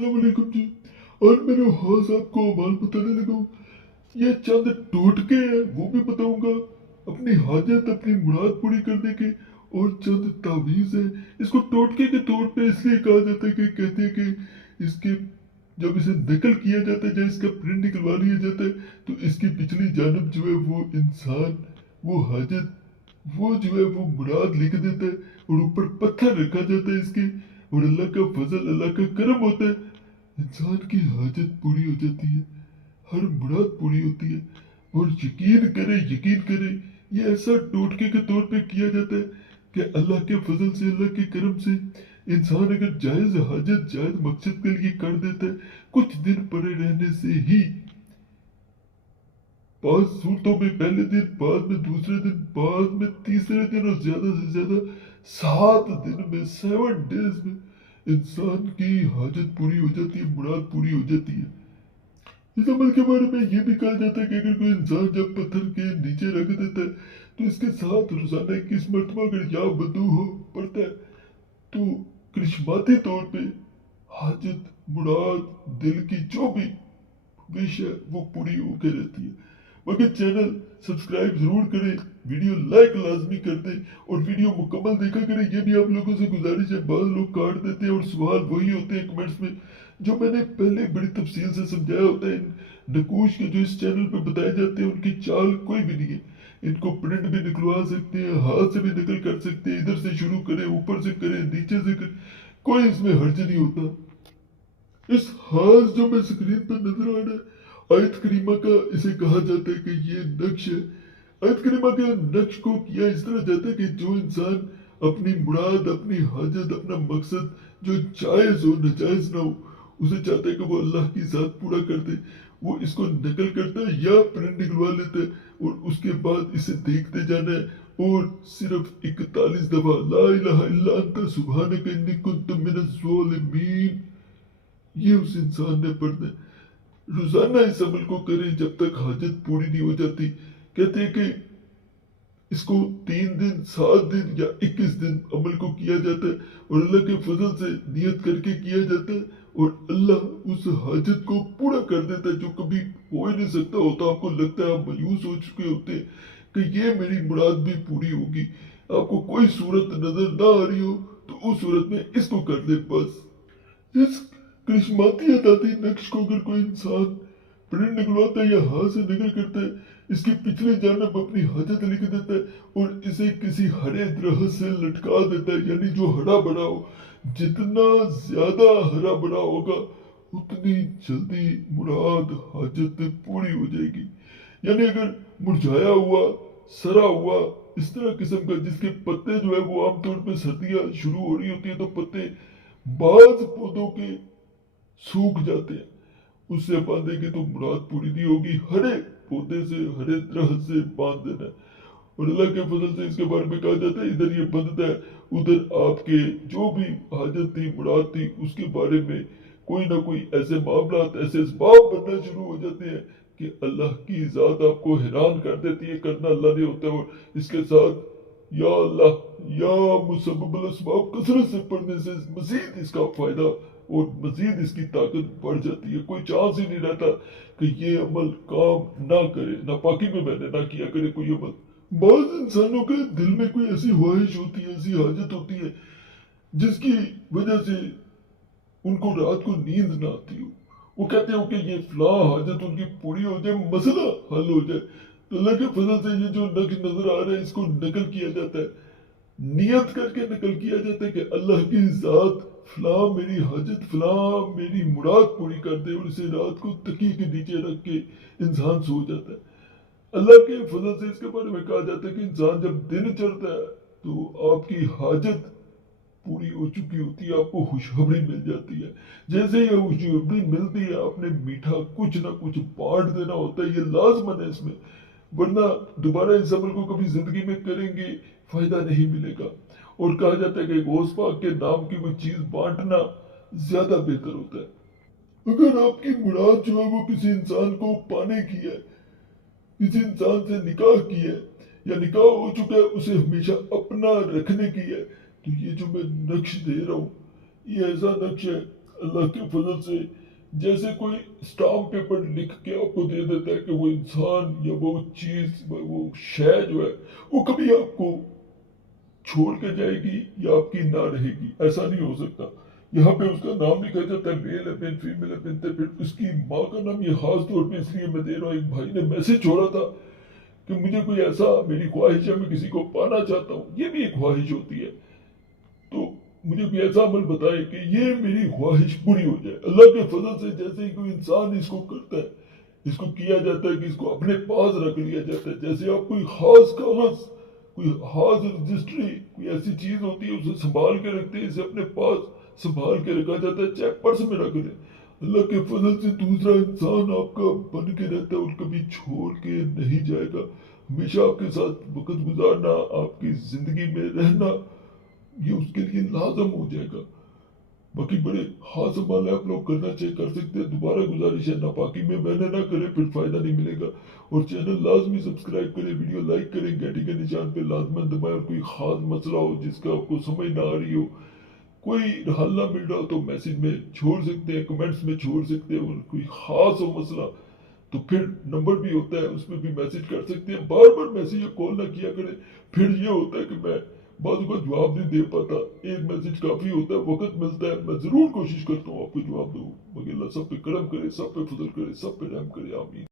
अस्सलामुअलैकुम जी। और मैं रोहास आपको अमाल बताने लगा हूँ। ये चंद टोटके हैं वो भी बताऊंगा, अपनी हाजत अपनी मुराद पूरी करने के। और चंद तावीज़ है। इसको टोटके के तौर पे इसलिए कहा जाता है कि कहते हैं कि इसके जब इसे नकल किया जाता है, जब इसका प्रिंट निकलवा लिया जाता है, तो इसकी पिछली जानब जो है वो इंसान, वो हाजत, वो जो है वो मुराद लिख देता है। और ऊपर पत्थर रखा जाता है इसके। और अल्लाह का फजल, अल्लाह का करम होता है, इंसान की हाजत पूरी हो जाती है, हर मुराद पूरी होती है। और यकीन करे, ये ऐसा टोटके के तौर पे किया जाता है कि अल्लाह के फजल से, अल्लाह के करम से इंसान अगर जायज़ हाजत जायज़ मकसद के लिए कर देता है, कुछ दिन पड़े रहने से ही 5 सूरतों में पहले दिन, बाद में दूसरे दिन, बाद में तीसरे दिन, और ज्यादा से ज्यादा 7 दिन में, 7 डेज में इंसान की हाजत पूरी हो जाती है, मुराद पूरी हो जाती है। इस अमल के बारे में ये भी कहा जाता है कि अगर कोई इंसान जब पत्थर के नीचे रख देता है, तो इसके साथ रोजाना 21 मरतबा अगर या बदू हो पड़ता है, तो करिश्माती तौर पे हाजत, मुराद, दिल की जो भी विश है वो पूरी होकर रहती है। मगर चैनल सब्सक्राइब जरूर करें, वीडियो लाइक लाजमी कर दें, और वीडियो मुकम्मल देखा करें। ये भी आप लोगों से गुजारिश है, बाज़ लोग काट देते हैं और सवाल वही होते हैं कमेंट्स में जो मैंने पहले बड़ी तफसील से समझाया होता है। इन नकूश के जो इस चैनल पे बताए जाते हैं उनकी चाल कोई भी नहीं है। इनको प्रिंट भी निकलवा सकते हैं, हाथ से भी नकल कर सकते हैं, इधर से शुरू करें, ऊपर से करें, नीचे से करें, कोई इसमें हर्ज नहीं होता। इस हाथ जो मैं स्क्रीन पर नजर आ रहा है, आयत करीमा का इसे कहा जाता है कि ये नक्श है। आयत करीमा के नक्श को किया इस तरह जाता है कि जो इंसान अपनी मुराद, अपनी हाजत, अपना मकसद जो जायज हो, नाजायज ना हो, उसे चाहता है कि वो अल्लाह की जात पूरा कर दे, वो इसको नकल करता है या प्रिंट निकलवा लेता है। और उसके बाद इसे देखते जाना है और सिर्फ 41 दफा ला इलाहा इल्ला अंता सुब्हानक इन्नी कुन्तु मिनज़ ज़ालिमीन ये उस इंसान ने पढ़ना है। रोजाना इस अमल को करें जब तक हाजत पूरी नहीं हो जाती। कहते हैं कि इसको 3 दिन, 7 दिन या 21 दिन अमल को किया जाता है, और अल्लाह के फजल से नियत करके किया जाता है, और अल्लाह उस हाजत को पूरा कर देता है जो कभी हो ही नहीं सकता होता। आपको लगता है, आप मायूस हो चुके होते हैं कि ये मेरी मुराद भी पूरी होगी, आपको कोई सूरत नजर ना आ रही हो, तो उस सूरत में इसको कर दे बस। इस करिश्माती अताती नक्श को अगर कोई इंसान प्रिंट निकलवाता है या हाथ से नकल करता है, इसकी पिछली जानब अपनी हाजत लिख देता है और इसे किसी हरे दरख्त से लटका देता है, यानी जो हरा भरा हो, जितना ज्यादा हरा भरा होगा उतनी जल्दी मुराद, हाजत पूरी हो जाएगी। यानी अगर मुरझाया हुआ, सरा हुआ, इस तरह किस्म का जिसके पत्ते जो है वो आमतौर पर सर्दियां शुरू हो रही होती है तो पत्ते बाज पौधों के सूख जाते हैं, उससे बांधेंगे तो मुराद पूरी नहीं होगी। हरे पौधे से, हरे दरख्त से बांध देना है। और अल्लाह के फजल से इसके बारे में कहा जाता है, इधर ये बंधता है, उधर आपके जो भी हाजत थी, मुराद थी, उसके बारे में कोई ना कोई ऐसे मामला, ऐसे असबाब बनना शुरू हो जाते हैं कि अल्लाह की जात आपको हैरान कर देती है। करना अल्लाह ने होता है। और इसके साथ या अल्लाह, या मुसब्बिबुल असबाब कसरत से पढ़ने से मजीद इसका फायदा और मजीद इसकी ताकत बढ़ जाती है। कोई चांस ही नहीं रहता कि ये अमल काम ना करे, नापाकी में मैंने ना किया करे कोई अमल। बाज इंसानों के दिल में कोई ऐसी ख्वाहिश होती है, ऐसी हाजत होती है जिसकी वजह से उनको रात को नींद ना आती हो। वो कहते हो कि ये फला हाजत उनकी पूरी हो जाए, मसला हल हो जाए। तो अल्लाह के फजल से ये जो नक्श नजर आ रहा है इसको नकल किया जाता है, नियत करके नकल किया जाता है कि अल्लाह की जात फला मेरी हाजत, फला मेरी मुराद पूरी कर दे, और इसे रात को तकिए के नीचे रख के इंसान सो जाता है। अल्लाह के फजल से इसके बारे में कहा जाता है कि इंसान जब दिन चढ़ता है तो आपकी हाजत पूरी हो चुकी होती है, आपको खुशखबरी मिल जाती है। जैसे ही खुशखबरी मिलती है, आपने मीठा कुछ ना कुछ बांट देना होता है, ये लाजमन है इसमें, वरना दोबारा इस अमल को कभी जिंदगी में करेंगे फायदा नहीं मिलेगा। और कहा जाता है कि गौस पाक के नाम की कोई चीज बांटना ज्यादा बेहतर होता है। अगर आपकी मुराद जो है वो किसी इंसान को पाने की है, किसी इंसान से निकाह की है, या निकाह हो चुका है उसे हमेशा अपना रखने की है, तो ये जो मैं नक्श दे रहा हूँ ये ऐसा नक्श है, अल्लाह के फजल से जैसे कोई स्टाम्प पेपर लिख के आपको दे देता है कि वो इंसान या वो चीज वो शय जो है वो कभी आपको छोड़ के जाएगी या आपकी ना रहेगी, ऐसा नहीं हो सकता। यहाँ पे उसका नाम लिखा जाता है, मेल है बिन, फीमेल है बिन, फिर उसकी माँ का नाम ये खास तौर पे इसलिए मैं दे रहा हूँ, एक भाई ने मैसेज छोड़ा था कि मुझे कोई ऐसा, मेरी ख्वाहिश है, मैं किसी को पाना चाहता हूँ, ये भी एक ख्वाहिश होती है, तो मुझे कोई ऐसा अमल बताए कि ये मेरी ख्वाहिश पूरी हो जाए। अल्लाह के फजल से जैसे ही कोई इंसान इसको करता है, इसको किया जाता है कि इसको अपने पास रख लिया जाता है, जैसे आप कोई खास कागज, कोई खास रजिस्ट्री, कोई ऐसी चीज होती है उसे संभाल के रखते हैं, इसे अपने पास संभाल के रखा जाता है, चाहे पर्स में रख दें। अल्लाह के फजल से दूसरा इंसान आपका बन के रहता है और कभी छोड़ के नहीं जाएगा, हमेशा आपके साथ वक्त गुजारना, आपकी जिंदगी में रहना, ये उसके लिए लाजम हो जाएगा। बाकी बड़े खास अमल है, आप लोग करना चाहिए, कर सकते हैं। दोबारा गुजारिश है, नापाकी में मैंने ना करे फिर फायदा नहीं मिलेगा। और चैनल लाजमी सब्सक्राइब करें, वीडियो लाइक करें, घंटी के निशान पे लाजमन दबाएं। और कोई खास मसला हो जिसका आपको समझ ना आ रही हो, कोई हल ना मिल रहा हो, तो मैसेज में छोड़ सकते हैं, कमेंट्स में छोड़ सकते हैं। और कोई खास हो मसला तो फिर नंबर भी होता है, उसमें भी मैसेज कर सकते हैं। बार बार मैसेज या कॉल ना किया करें, फिर ये होता है कि मैं बाजू का जवाब नहीं दे पाता, एक मैसेज काफी होता है, वक्त मिलता है, मैं जरूर कोशिश करता हूँ आपको जवाब दूँ। मगर अल्लाह सब पे करम करे, सब पे फजल करे, सब पे रहम करे, आमीन।